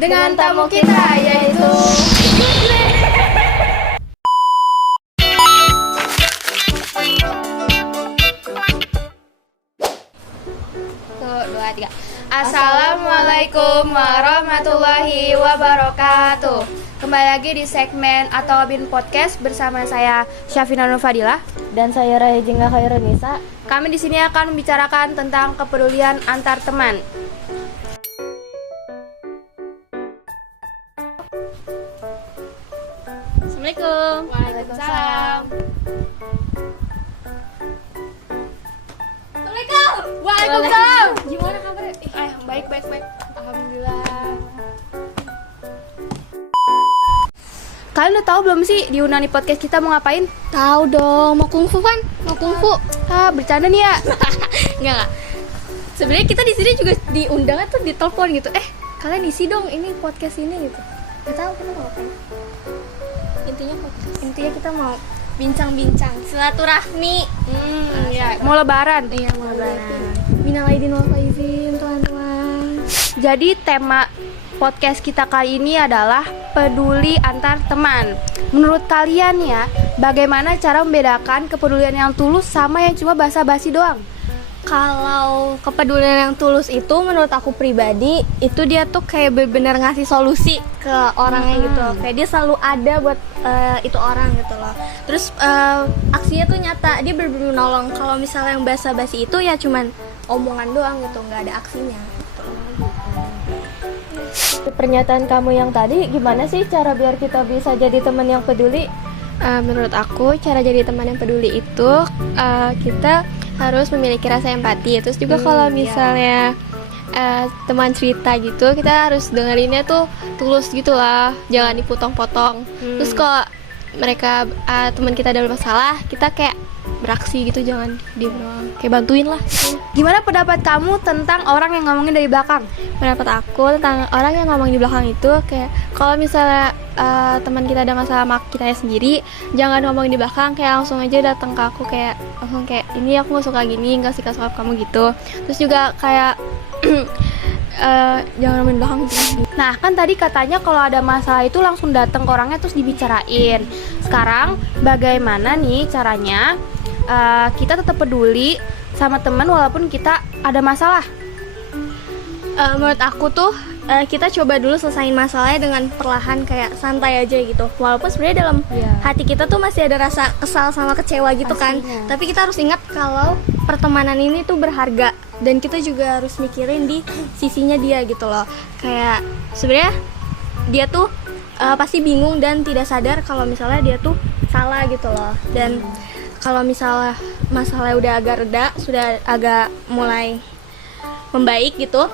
dengan tamu kita yaitu Dua, tiga. Assalamualaikum warahmatullahi wabarakatuh. Kembali lagi di segmen atau Bin Podcast bersama saya Syafina Nur Fadilah dan saya Raya Jengga Khairunisa. Kami di sini akan membicarakan tentang kepedulian antar teman. Assalamualaikum. Waalaikumsalam. Assalamualaikum. Waalaikumsalam. Gimana kabarnya? Baik. Alhamdulillah. Kalian udah tahu belum sih di Unani Podcast kita mau ngapain? Tahu dong, mau kungfu kan? Mau kungfu. Bercanda nih ya. Enggak. Sebenarnya kita di sini juga diundang tuh ditelepon gitu. Kalian isi dong ini podcast ini gitu. Enggak tahu kita mau ngapain. Intinya podcast. Intinya kita mau bincang-bincang silaturahmi. Mau lebaran. Iya, mau lebaran. Minal aidin wal faizin, teman-teman. Jadi tema podcast kita kali ini adalah peduli antar teman. Menurut kalian ya, bagaimana cara membedakan kepedulian yang tulus sama yang cuma basa-basi doang? Kalau kepedulian yang tulus itu menurut aku pribadi itu dia tuh kayak benar-benar ngasih solusi ke orangnya gitu. Kayak dia selalu ada buat itu orang gitu loh. Terus aksinya tuh nyata, dia benar-benar menolong. Kalau misalnya yang basa-basi itu ya cuman omongan doang gitu, nggak ada aksinya gitu. Pernyataan kamu yang tadi, gimana sih cara biar kita bisa jadi teman yang peduli? Menurut aku cara jadi teman yang peduli itu kita harus memiliki rasa empati. Terus juga kalau misalnya teman cerita gitu, kita harus dengerinnya tuh tulus gitu lah, jangan dipotong-potong. Terus kalau mereka teman kita ada masalah, kita kayak beraksi gitu, jangan diem doang, kayak bantuin lah. Gimana pendapat kamu tentang orang yang ngomongin dari belakang? Pendapat aku tentang orang yang ngomong di belakang itu kayak kalau misalnya teman kita ada masalah sama kita sendiri, jangan ngomong di belakang, kayak langsung aja datang ke aku, kayak langsung kayak ini aku nggak suka gini, nggak suka kamu gitu. Terus juga kayak jangan ngomongin di belakang gitu. Nah, kan tadi katanya kalau ada masalah itu langsung datang ke orangnya terus dibicarain. Sekarang bagaimana nih caranya kita tetap peduli sama teman walaupun kita ada masalah? Menurut aku tuh kita coba dulu selesain masalahnya dengan perlahan, kayak santai aja gitu. Walaupun sebenarnya dalam hati kita tuh masih ada rasa kesal sama kecewa gitu kan. Tapi kita harus ingat kalau pertemanan ini tuh berharga, dan kita juga harus mikirin di sisinya dia gitu loh. Kayak sebenarnya dia tuh pasti bingung dan tidak sadar kalau misalnya dia tuh salah gitu loh. Dan kalau misalnya masalahnya udah agak reda, sudah agak mulai membaik gitu,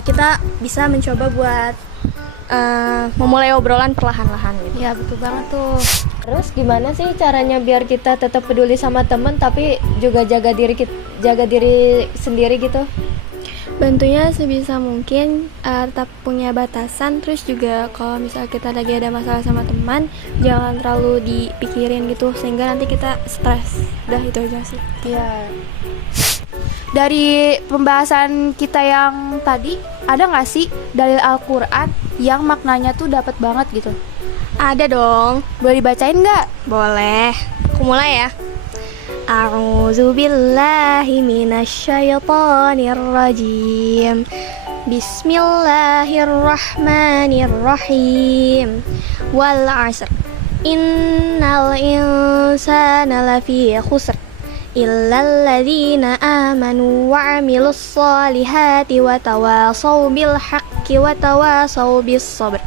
kita bisa mencoba buat memulai obrolan perlahan-lahan gitu. Ya, betul banget tuh. Terus gimana sih caranya biar kita tetap peduli sama teman tapi juga jaga diri sendiri gitu? Bantunya sebisa mungkin tetap punya batasan. Terus juga kalau misalnya kita lagi ada masalah sama teman, jangan terlalu dipikirin gitu sehingga nanti kita stres. Udah itu aja sih. Iya. Dari pembahasan kita yang tadi, ada nggak sih dalil Al-Quran yang maknanya tuh dapat banget gitu? Ada dong. Boleh dibacain nggak? Boleh. Aku mulai ya. A'udzu billahi minasyaitonir rajim. Bismillahirrahmanirrahim. Wal 'asr. Innal insana lafi khusr. Illal ladzina amanu wa 'amilus solihati wa tawasaw bil haqqi wa tawasaw bis sabr.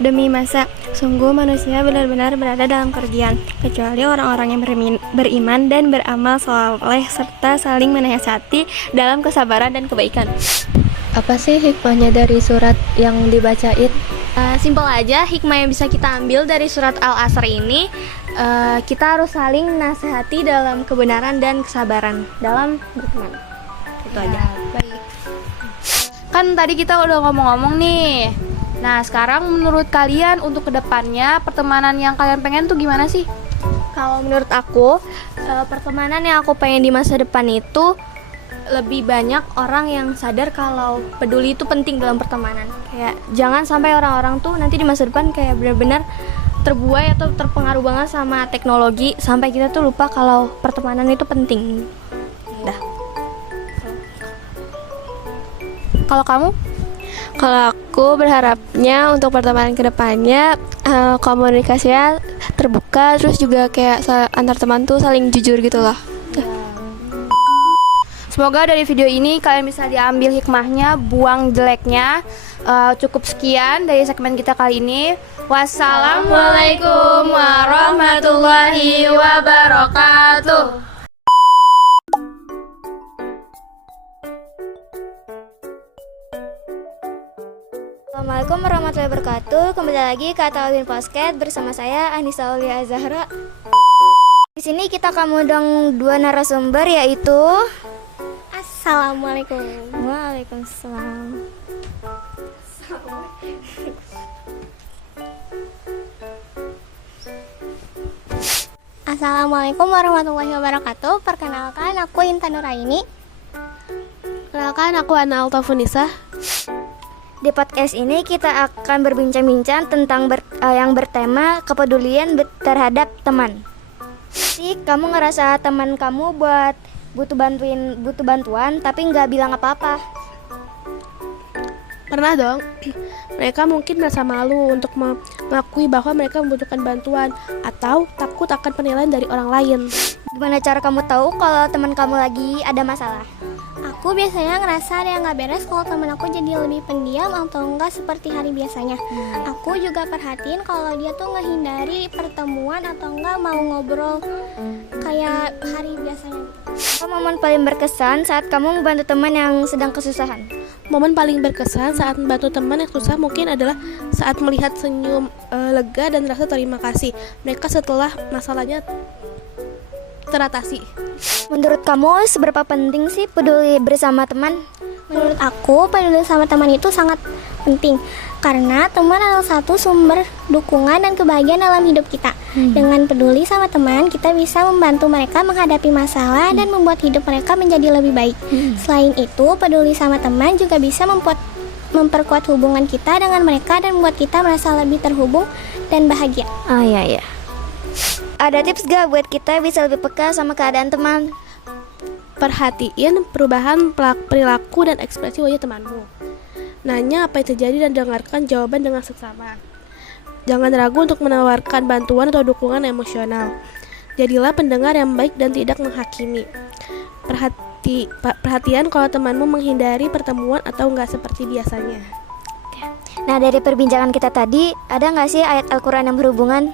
Demi masa, sungguh manusia benar-benar berada dalam kerugian, kecuali orang-orang yang beriman dan beramal soleh serta saling menasihati dalam kesabaran dan kebaikan. Apa sih hikmahnya dari surat yang dibacain? Simpel aja, hikmah yang bisa kita ambil dari surat Al-Asr ini, kita harus saling nasihati dalam kebenaran dan kesabaran dalam berteman. Itu aja. Baik. Kan tadi kita udah ngomong-ngomong nih. Nah, sekarang menurut kalian untuk kedepannya pertemanan yang kalian pengen tuh gimana sih? Kalau menurut aku, pertemanan yang aku pengen di masa depan itu lebih banyak orang yang sadar kalau peduli itu penting dalam pertemanan. Kayak jangan sampai orang-orang tuh nanti di masa depan kayak benar-benar terbuai atau terpengaruh banget sama teknologi sampai kita tuh lupa kalau pertemanan itu penting. Dah. Kalau kamu? Kalau aku berharapnya untuk pertemanan kedepannya komunikasinya terbuka, terus juga kayak antar teman tuh saling jujur gitu loh. Semoga dari video ini kalian bisa diambil hikmahnya, buang jeleknya. Cukup sekian dari segmen kita kali ini. Wassalamualaikum warahmatullahi wabarakatuh. Assalamualaikum warahmatullahi wabarakatuh. Kembali lagi ke Atalwin Podcast bersama saya Anissa Aulia Zahra. Di sini kita akan mengundang dua narasumber yaitu Assalamualaikum. Waalaikumsalam. Assalamualaikum warahmatullahi wabarakatuh. Perkenalkan, aku Intan Nuraini. Perkenalkan, aku Ana Altafunisa. Di podcast ini kita akan berbincang-bincang tentang yang bertema kepedulian terhadap teman. Sih, kamu ngerasa teman kamu butuh bantuan tapi nggak bilang apa-apa. Pernah dong, mereka mungkin merasa malu untuk mengakui bahwa mereka membutuhkan bantuan atau takut akan penilaian dari orang lain. Gimana cara kamu tahu kalau teman kamu lagi ada masalah? Aku biasanya ngerasa ada yang gak beres kalau temen aku jadi lebih pendiam atau enggak seperti hari biasanya. Aku juga perhatiin kalau dia tuh ngehindari pertemuan atau enggak mau ngobrol kayak hari biasanya. Apa momen paling berkesan saat kamu membantu teman yang sedang kesusahan? Momen paling berkesan saat membantu teman yang susah mungkin adalah saat melihat senyum lega dan rasa terima kasih mereka setelah masalahnya teratasi. Menurut kamu seberapa penting sih peduli bersama teman? Menurut aku, peduli sama teman itu sangat penting karena teman adalah satu sumber dukungan dan kebahagiaan dalam hidup kita. Dengan peduli sama teman, kita bisa membantu mereka menghadapi masalah dan membuat hidup mereka menjadi lebih baik. Selain itu, peduli sama teman juga bisa memperkuat hubungan kita dengan mereka dan membuat kita merasa lebih terhubung dan bahagia. Oh iya. Ada tips gak buat kita bisa lebih peka sama keadaan teman? Perhatiin perubahan perilaku dan ekspresi wajah temanmu. Nanya apa yang terjadi dan dengarkan jawaban dengan seksama. Jangan ragu untuk menawarkan bantuan atau dukungan emosional. Jadilah pendengar yang baik dan tidak menghakimi. Perhatian kalau temanmu menghindari pertemuan atau enggak seperti biasanya. Nah, dari perbincangan kita tadi, ada gak sih ayat Al-Quran yang berhubungan?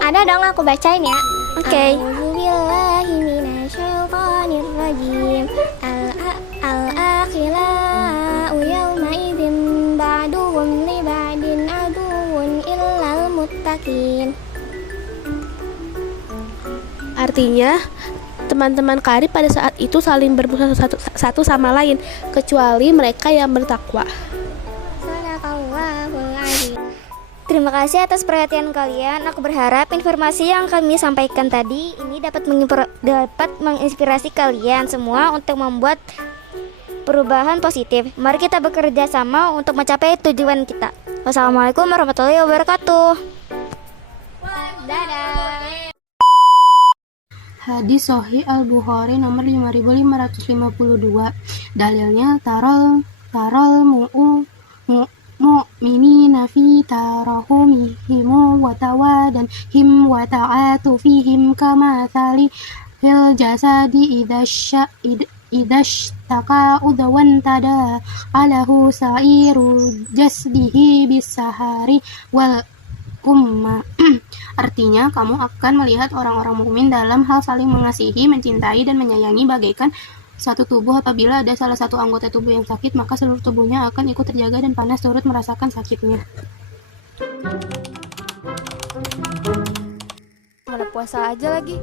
Ada dong, aku bacain ya. Oke. A'udzubillahi minasyaitonirrajim. Al-akhila'u yawma idzin ba'duhum li ba'din aduwwun illal muttaqin. Artinya, teman-teman karib pada saat itu saling bermusuhan satu sama lain kecuali mereka yang bertakwa. Shadaqallahul azim. Terima kasih atas perhatian kalian. Aku berharap informasi yang kami sampaikan tadi ini dapat menginspirasi kalian semua untuk membuat perubahan positif. Mari kita bekerja sama untuk mencapai tujuan kita. Wassalamualaikum warahmatullahi wabarakatuh. Dadah. Hadis Sahih Al-Bukhari nomor 5552. Dalilnya tarol mu'minina fi tarahumihim wa tawadanhim wa ta'atufihim kama thali fil jasadi idashtaka udwan tada alahu sa'iru jasdihi bisahari wal umma. Artinya, kamu akan melihat orang-orang mukmin dalam hal saling mengasihi, mencintai, dan menyayangi bagaikan satu tubuh. Apabila ada salah satu anggota tubuh yang sakit, maka seluruh tubuhnya akan ikut terjaga dan panas turut merasakan sakitnya. Mana puasa aja lagi.